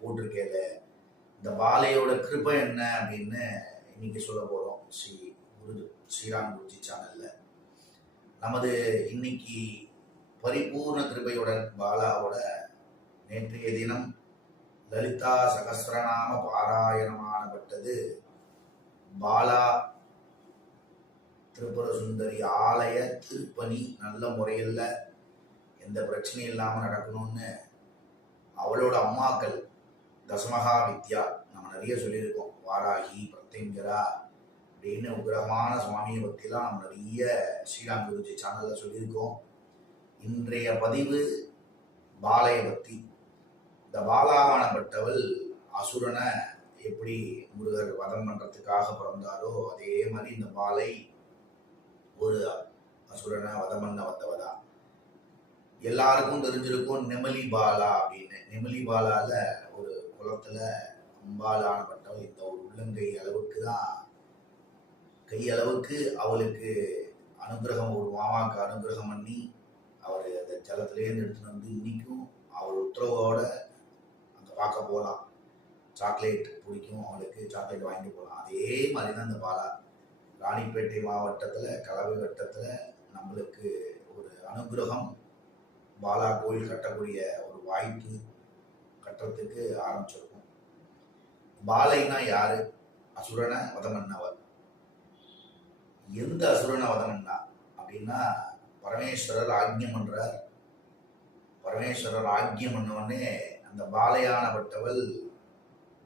போட்டிருக்கேல, இந்த பாலையோட கிருபை என்ன அப்படின்னு இன்னைக்கு சொல்ல போறோம். ஸ்ரீராம் குருஜி சேனல்ல நமது இன்னைக்கு பரிபூர்ண கிருபையுடன் பாலாவோட நேற்றைய தினம் லலிதா சகஸ்ரநாம பாராயணமானப்பட்டது. பாலா திரிபுர சுந்தரி ஆலய திருப்பணி நல்ல முறையில் எந்த பிரச்சனையும் இல்லாமல் நடக்கணும்னு அவளோட அம்மாக்கள் தசமகா வித்யா நம்ம நிறைய சொல்லியிருக்கோம். வாராகி, பிரத்யங்கரா அப்படின்னு உக்கிரகமான சுவாமியை பற்றிலாம் நம்ம நிறைய ஸ்ரீராம் குருஜி சேனலில் சொல்லியிருக்கோம். இன்றைய பதிவு பாலையை பற்றி. இந்த பாலாவானப்பட்டவள் அசுரனை எப்படி முருகர் வதம் பண்ணுறதுக்காக பிறந்தாரோ அதே மாதிரி இந்த பாலை ஒரு அசுரனை வதம் பண்ண வந்தவதான். எல்லாருக்கும் தெரிஞ்சிருக்கும் நெமலி பாலா அப்படின்னு. நெமலி பாலால ஒரு குளத்துல அம்பாலானப்பட்டவள் இந்த ஒரு உள்ளங்கை அளவுக்கு தான், கையளவுக்கு அவளுக்கு அனுகிரகம், ஒரு மாமாவுக்கு அனுகிரகம் பண்ணி அவர் அந்த ஜலத்திலேருந்து எடுத்துட்டு வந்து இன்னைக்கும் அவள் உத்தரவோட அங்கே பார்க்க போகலாம். சாக்லேட் பிடிக்கும் அவளுக்கு, சாக்லேட் வாங்கிட்டு போகலாம். அதே மாதிரி தான் இந்த பாலா ராணிப்பேட்டை மாவட்டத்தில் கலவை வட்டத்தில் நம்மளுக்கு ஒரு அனுகிரகம், பாலா கோயில் கட்டக்கூடிய ஒரு வாய்ப்பு கட்டுறதுக்கு ஆரம்பிச்சிருக்கும். பாலைனா யாரு? அசுரனை வதம் பண்ணவர். எந்த அசுரனை வதம் பண்ணா அப்படின்னா, பரமேஸ்வரர் ஆக்ஞம் பண்றார். பரமேஸ்வரர் ஆக்ஞம் பண்ணவொடனே அந்த பாலையானப்பட்டவள்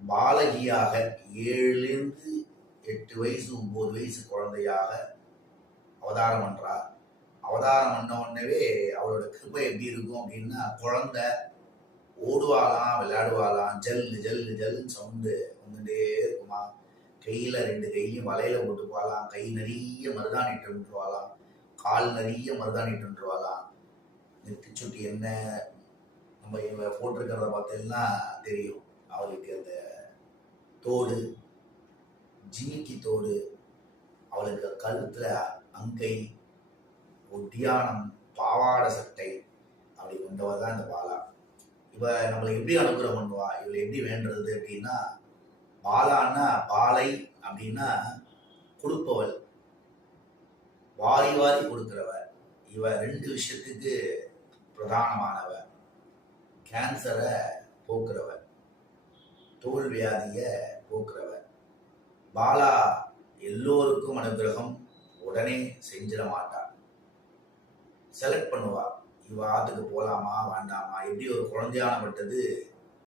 பாலகியாக 7 8 வயசு 9 வயசு குழந்தையாக அவதாரம் பண்றார். அவதாரம் பண்ண உடனே அவளோட கிருபை எப்படி இருக்கும் அப்படின்னா, குழந்தை ஓடுவாளாம், விளையாடுவாளாம், ஜல்லு ஜல்லு ஜல்லுன்னு சவுண்டு வந்துட்டே இருக்குமா. கையில 2 கையிலையும் வலையில போட்டுப்பாளாம், கை நிறைய மருதாணிட்டு வந்துருவாளாம், கால் நிறைய மருதாணிட்டு வந்துருவாளாம். நெத்தி சுட்டி என்ன நம்ம இவ போட்டிருக்கிறத பார்த்தீங்கன்னா தெரியும். அவளுக்கு அந்த தோடு, ஜிமிக்கி தோடு, அவளுக்கு கழுத்துல அங்கை, ஒட்டியானம், பாவாடை சட்டை, அப்படி கொண்டவ தான் இந்த பாலா. இவ நம்மளை எப்படி அனுகிரகம் பண்ணுவா, இவளை எப்படி வேண்டுறது அப்படின்னா, பாலான்னா பாலை அப்படின்னா கொடுப்பவள், வாரி வாரி கொடுக்கிறவ. இவ 2 விஷயத்துக்கு பிரதானமானவ. கேன்சரை போக்குறவ, தோல் வியாதிய போக்குறவ. பாலா எல்லோருக்கும் அனுகிரகம் உடனே செஞ்சிட மாட்டா. செலக்ட் பண்ணுவா, இவ ஆத்துக்கு போகலாமா வேண்டாமா. எப்படி ஒரு குழந்தையானப்பட்டது